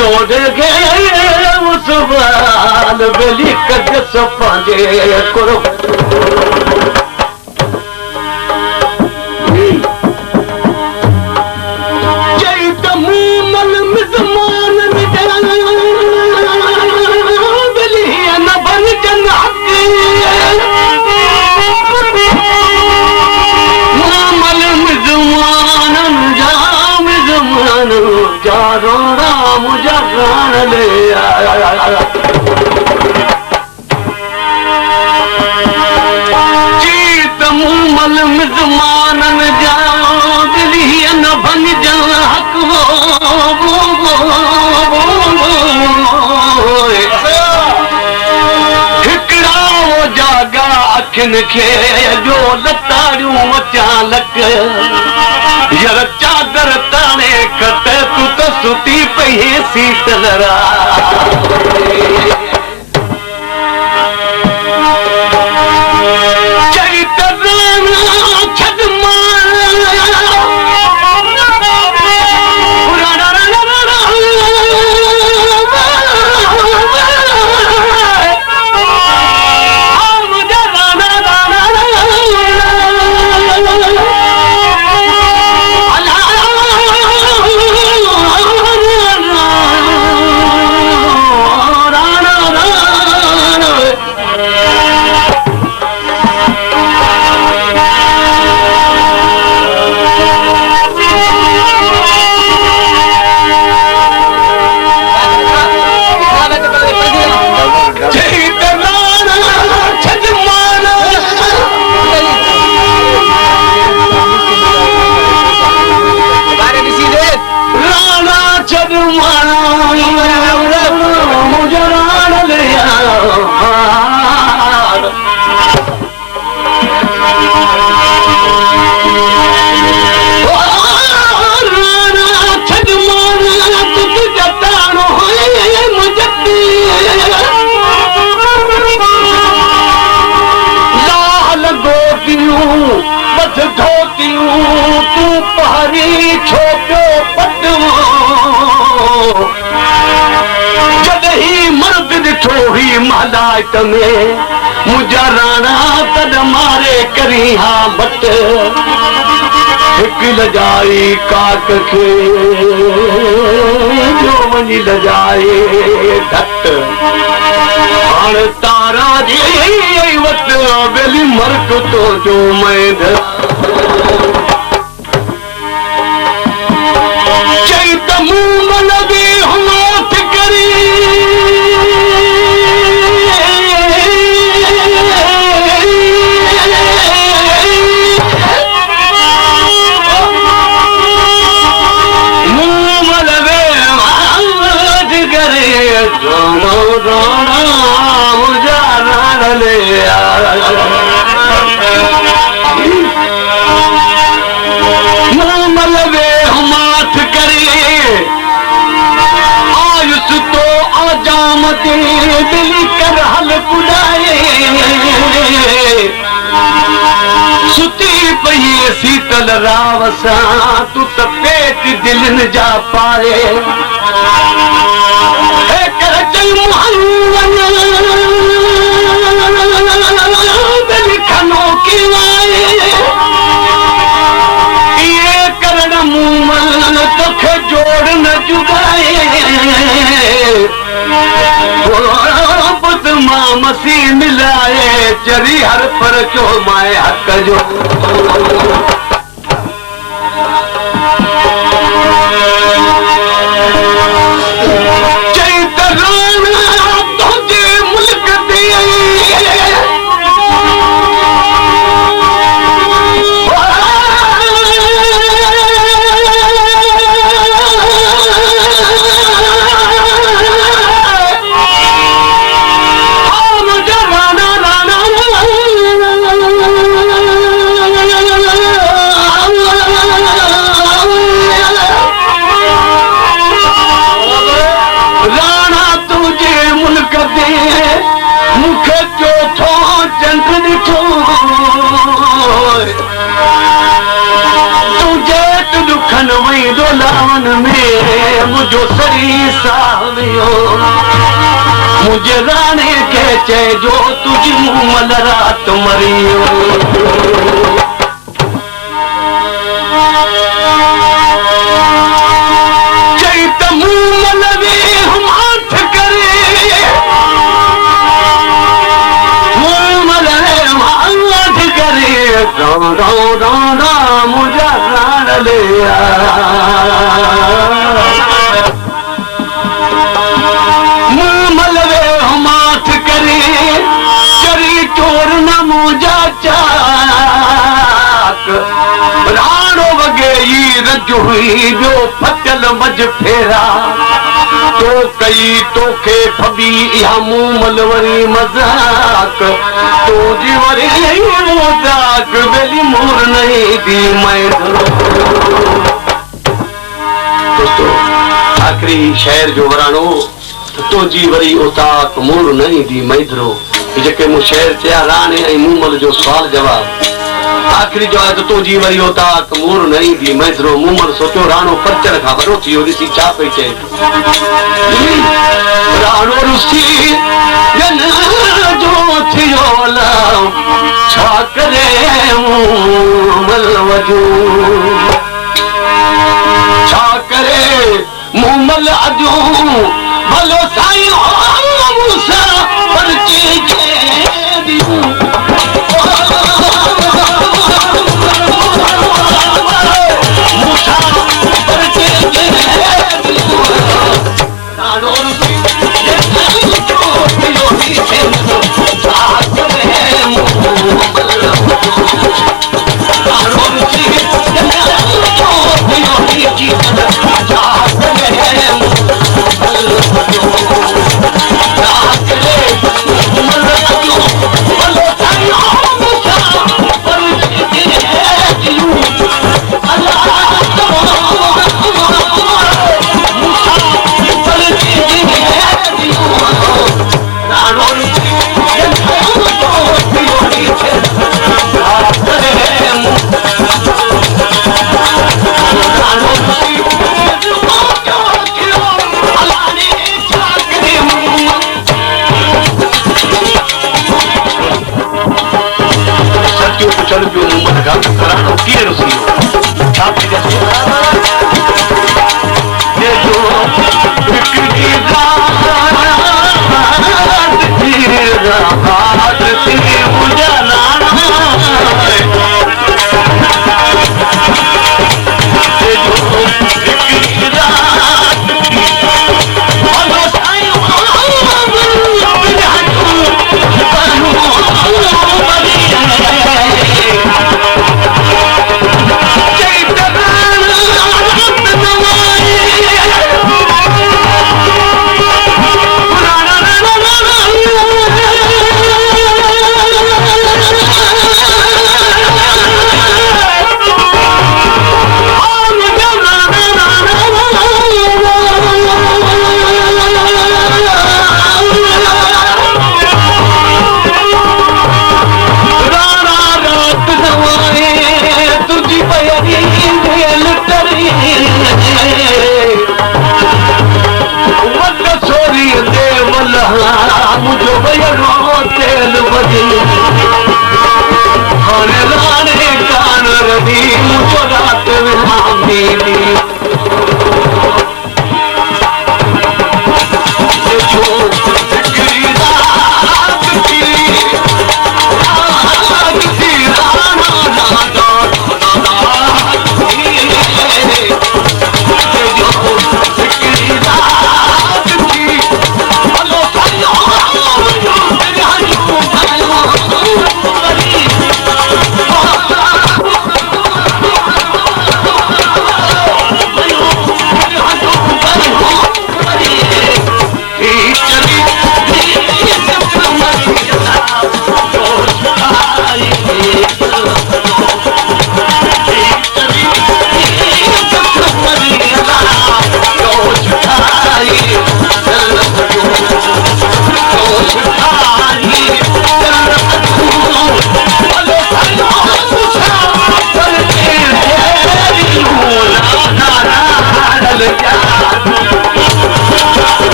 जोड़ गे मुसवाल बेली कद सपांजे करो जीत मुमल मिज़मानन जा दिली न भंजन हक हिकड़ा जागा अखियुनि खे जो लताड़ियूं मचा लक यार चादर ताणे कट तूं त सुती पई सीतल महलायत में मुझा राणा तद मारे करी हा बट हिक लजाई काक खे जो वञी लजाए धट हाण तारा जी वट बेली मर्क तो जो मैद चई त मूं लॻे हुमात करी दिली कर हल पुॾाए सुती पई सीतल राव सां तूं त पेट दिलनि जा पारे खनो किवाए इहे करण मूं तोखे जोड़ न जुगाए मां मसी मिलाए चरी हर पर चो माए हक जो लावन में जो सरी सावियो मुझे राणे के चइजो तुझी मूमल रात मरियो चई त मूमल वे हम आठ करे मूमल हम आठ करे मुझा राण ले मूमल वे हम आठ करे चरी चोर न मुझा चाक राणो वगे ई रज हुई ॿियो फटियल मज फेरा तो कई तोखे फबी इहा मूमल वरी मज़ाक तो जी वरी मज़ाक बेली मोर नहीं दी मैं दोस्तों आखिरी शेर जो वराणो तो जी वरी उताक मोर नहीं दी मैदरो जेके मूं शेर चया राणे ऐं मूमल जो सुवाल जवाब आखिरी जो आहे तो जी वरी उताक मोर नहीं दी मैदरो मूमल सोचियो राणो परचर खां वॾो थी वियो ॾिसी छा पई चए राणो रुसी जन जो थियो लाओ छा करे मूमल वजो छा करे मूमल अजो भलो साईं मूसा परचे जे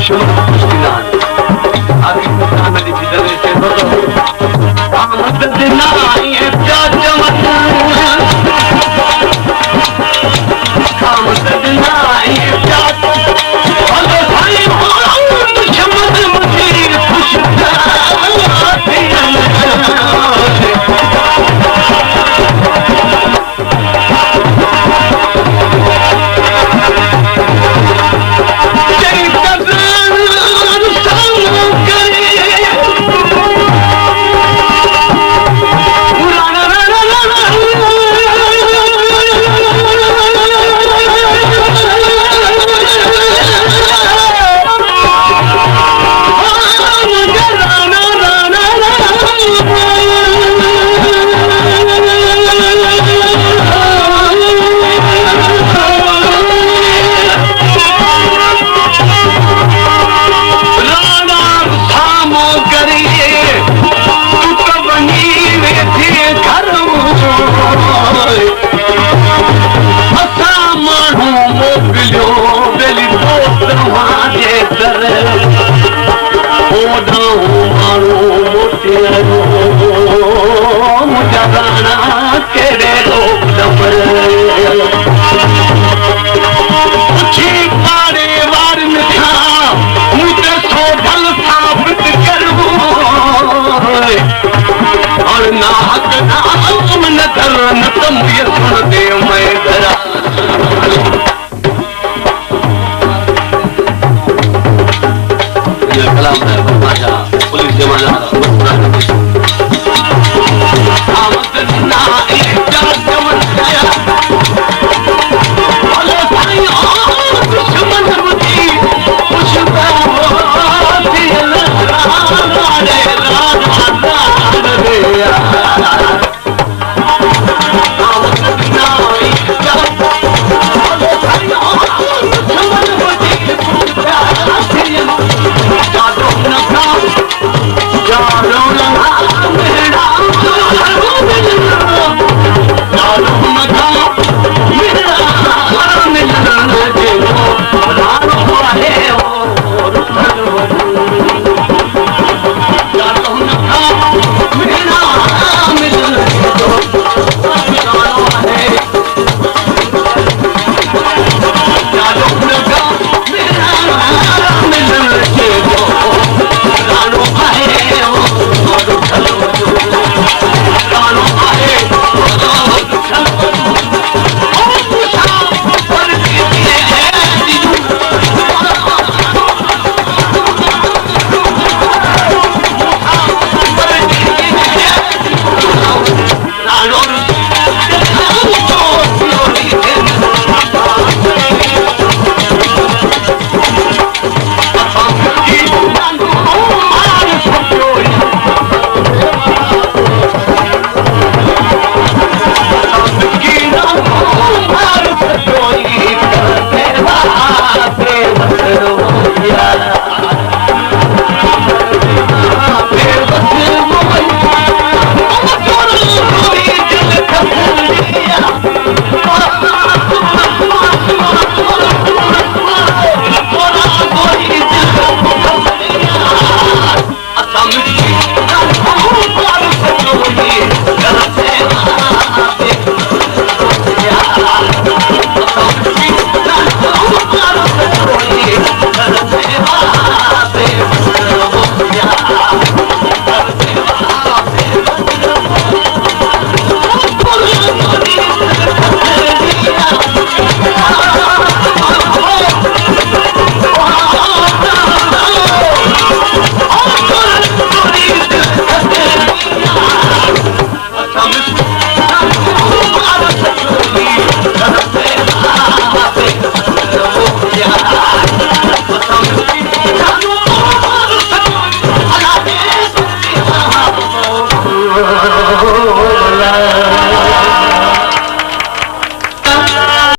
दुश्मन मुश्किलान आगे कुरान दी जिदरे से बदो आमद दिना ये क्या चमन आमद दिना ये क्या हलो भाई दुश्मन मुझे खुशदा